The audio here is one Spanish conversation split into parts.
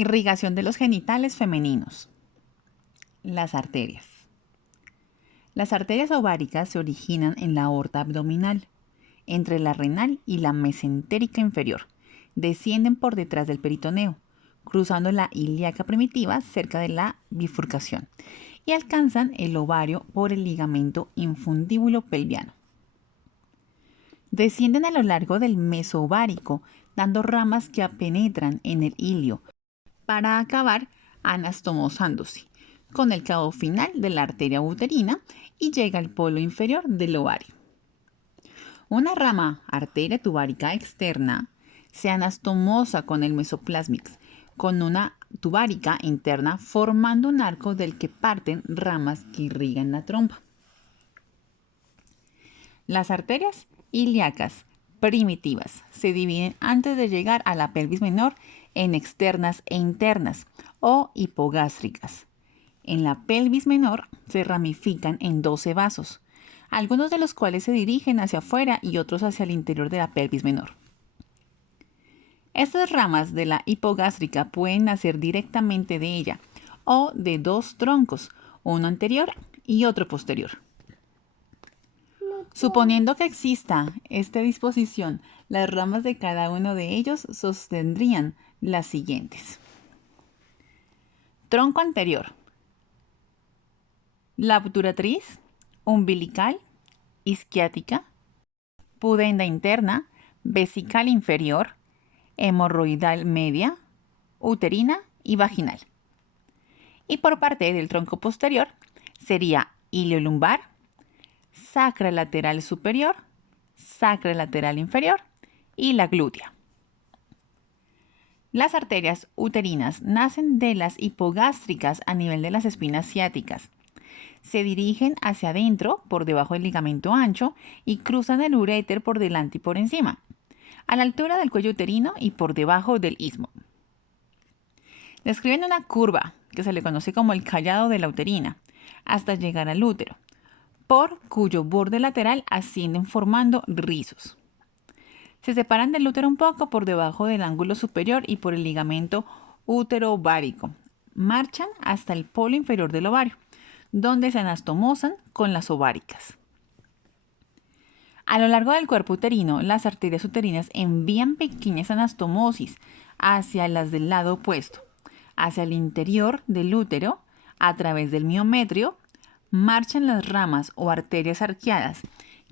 Irrigación de los genitales femeninos. Las arterias. Las arterias ováricas se originan en la aorta abdominal, entre la renal y la mesentérica inferior. Descienden por detrás del peritoneo, cruzando la ilíaca primitiva cerca de la bifurcación y alcanzan el ovario por el ligamento infundíbulo pelviano. Descienden a lo largo del meso ovárico, dando ramas que penetran en el ilio, para acabar anastomosándose con el cabo final de la arteria uterina y llega al polo inferior del ovario. Una rama arteria tubárica externa se anastomosa con el mesoplásmix, con una tubárica interna formando un arco del que parten ramas que irrigan la trompa. Las arterias ilíacas primitivas se dividen antes de llegar a la pelvis menor en externas e internas o hipogástricas. En la pelvis menor se ramifican en 12 vasos, algunos de los cuales se dirigen hacia afuera y otros hacia el interior de la pelvis menor. Estas ramas de la hipogástrica pueden nacer directamente de ella o de dos troncos, uno anterior y otro posterior. Suponiendo que exista esta disposición, las ramas de cada uno de ellos sostendrían las siguientes. Tronco anterior. La obturatriz, umbilical, isquiática, pudenda interna, vesical inferior, hemorroidal media, uterina y vaginal. Y por parte del tronco posterior sería iliolumbar, sacra lateral superior, sacra lateral inferior y la glútea. Las arterias uterinas nacen de las hipogástricas a nivel de las espinas ciáticas. Se dirigen hacia adentro por debajo del ligamento ancho y cruzan el uréter por delante y por encima, a la altura del cuello uterino y por debajo del istmo. Describen una curva que se le conoce como el callado de la uterina hasta llegar al útero, por cuyo borde lateral ascienden formando rizos. Se separan del útero un poco por debajo del ángulo superior y por el ligamento útero-ovárico. Marchan hasta el polo inferior del ovario, donde se anastomosan con las ováricas. A lo largo del cuerpo uterino, las arterias uterinas envían pequeñas anastomosis hacia las del lado opuesto, hacia el interior del útero, a través del miometrio, marchan las ramas o arterias arqueadas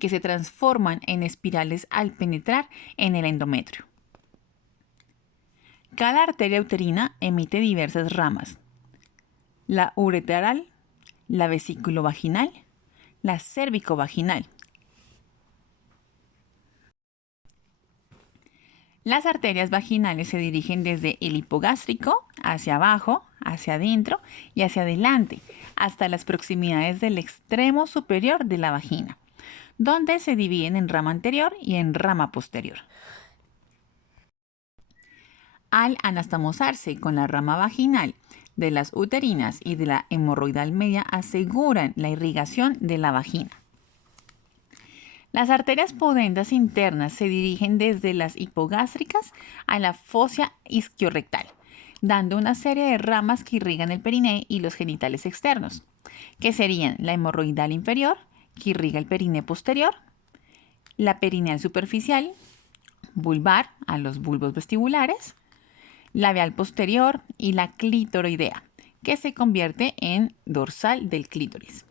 que se transforman en espirales al penetrar en el endometrio. Cada arteria uterina emite diversas ramas: la ureteral, la vesículo-vaginal, la cérvico-vaginal. Las arterias vaginales se dirigen desde el hipogástrico hacia abajo, hacia adentro y hacia adelante, hasta las proximidades del extremo superior de la vagina, donde se dividen en rama anterior y en rama posterior. Al anastomosarse con la rama vaginal de las uterinas y de la hemorroidal media, aseguran la irrigación de la vagina. Las arterias pudendas internas se dirigen desde las hipogástricas a la fosa isquiorrectal, dando una serie de ramas que irrigan el periné y los genitales externos, que serían la hemorroidal inferior, que irriga el periné posterior, la perineal superficial, vulvar a los bulbos vestibulares, labial posterior y la clitoroidea, que se convierte en dorsal del clítoris.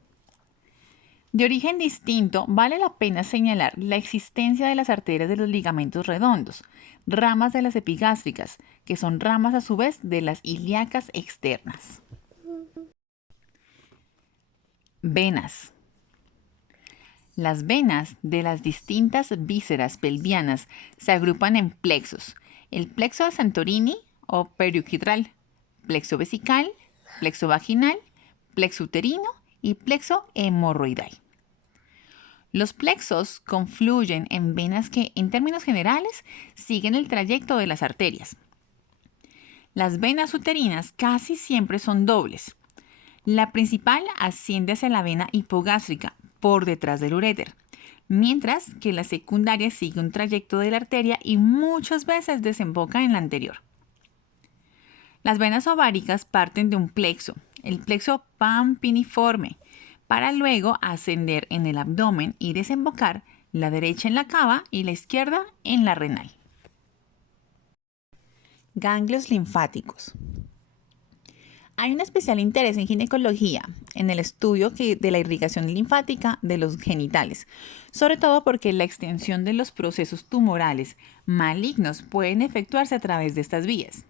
De origen distinto, vale la pena señalar la existencia de las arterias de los ligamentos redondos, ramas de las epigástricas, que son ramas a su vez de las ilíacas externas. Venas. Las venas de las distintas vísceras pelvianas se agrupan en plexos: el plexo de Santorini o periuretral, plexo vesical, plexo vaginal, plexo uterino y plexo hemorroidal. Los plexos confluyen en venas que, en términos generales, siguen el trayecto de las arterias. Las venas uterinas casi siempre son dobles. La principal asciende hacia la vena hipogástrica, por detrás del uréter, mientras que la secundaria sigue un trayecto de la arteria y muchas veces desemboca en la anterior. Las venas ováricas parten de un plexo, el plexo pampiniforme, para luego ascender en el abdomen y desembocar la derecha en la cava y la izquierda en la renal. Ganglios linfáticos. Hay un especial interés en ginecología en el estudio de la irrigación linfática de los genitales, sobre todo porque la extensión de los procesos tumorales malignos pueden efectuarse a través de estas vías.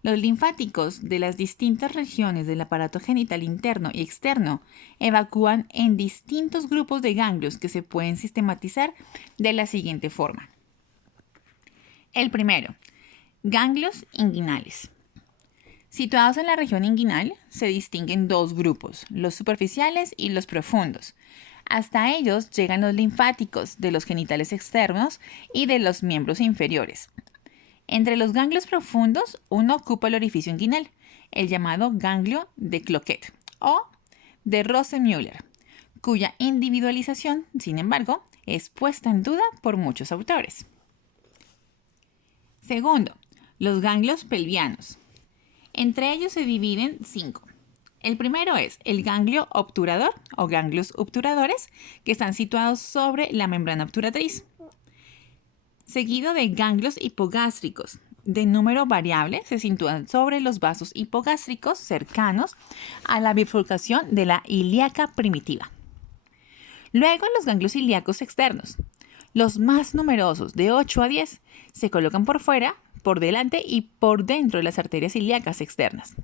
Los linfáticos de las distintas regiones del aparato genital interno y externo evacúan en distintos grupos de ganglios que se pueden sistematizar de la siguiente forma. El primero, ganglios inguinales. Situados en la región inguinal, se distinguen dos grupos, los superficiales y los profundos. Hasta ellos llegan los linfáticos de los genitales externos y de los miembros inferiores. Entre los ganglios profundos, uno ocupa el orificio inguinal, el llamado ganglio de Cloquet o de Rosenmüller, cuya individualización, sin embargo, es puesta en duda por muchos autores. Segundo, los ganglios pelvianos. Entre ellos se dividen 5. El primero es el ganglio obturador o ganglios obturadores, que están situados sobre la membrana obturatriz, seguido de ganglios hipogástricos, de número variable, se sitúan sobre los vasos hipogástricos cercanos a la bifurcación de la ilíaca primitiva. Luego los ganglios ilíacos externos. Los más numerosos, de 8 a 10, se colocan por fuera, por delante y por dentro de las arterias ilíacas externas.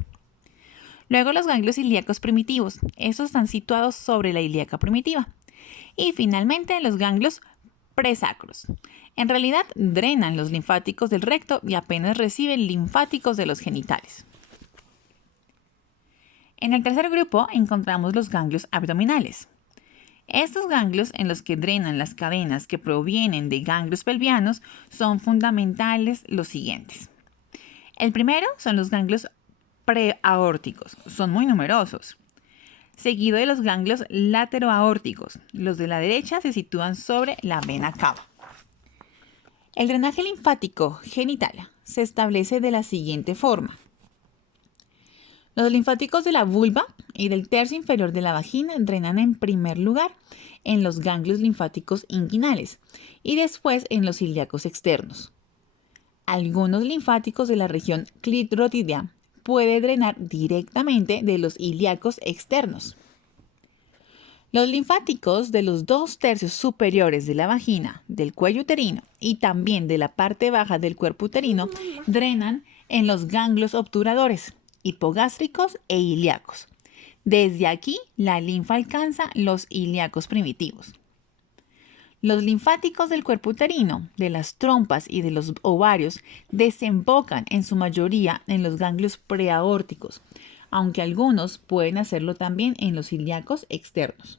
Luego los ganglios ilíacos primitivos. Estos están situados sobre la ilíaca primitiva. Y finalmente los ganglios presacros. En realidad drenan los linfáticos del recto y apenas reciben linfáticos de los genitales. En el tercer grupo encontramos los ganglios abdominales. Estos ganglios en los que drenan las cadenas que provienen de ganglios pelvianos son fundamentales los siguientes. El primero son los ganglios preaórticos, son muy numerosos. Seguido de los ganglios lateroaórticos. Los de la derecha se sitúan sobre la vena cava. El drenaje linfático genital se establece de la siguiente forma. Los linfáticos de la vulva y del tercio inferior de la vagina drenan en primer lugar en los ganglios linfáticos inguinales y después en los ilíacos externos. Algunos linfáticos de la región clitoridea puede drenar directamente de los ilíacos externos. Los linfáticos de los 2/3 superiores de la vagina, del cuello uterino y también de la parte baja del cuerpo uterino drenan en los ganglios obturadores, hipogástricos e ilíacos. Desde aquí, la linfa alcanza los ilíacos primitivos. Los linfáticos del cuerpo uterino, de las trompas y de los ovarios desembocan en su mayoría en los ganglios preaórticos, aunque algunos pueden hacerlo también en los ilíacos externos.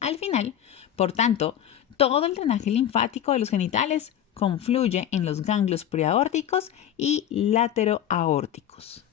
Al final, por tanto, todo el drenaje linfático de los genitales confluye en los ganglios preaórticos y lateroaórticos.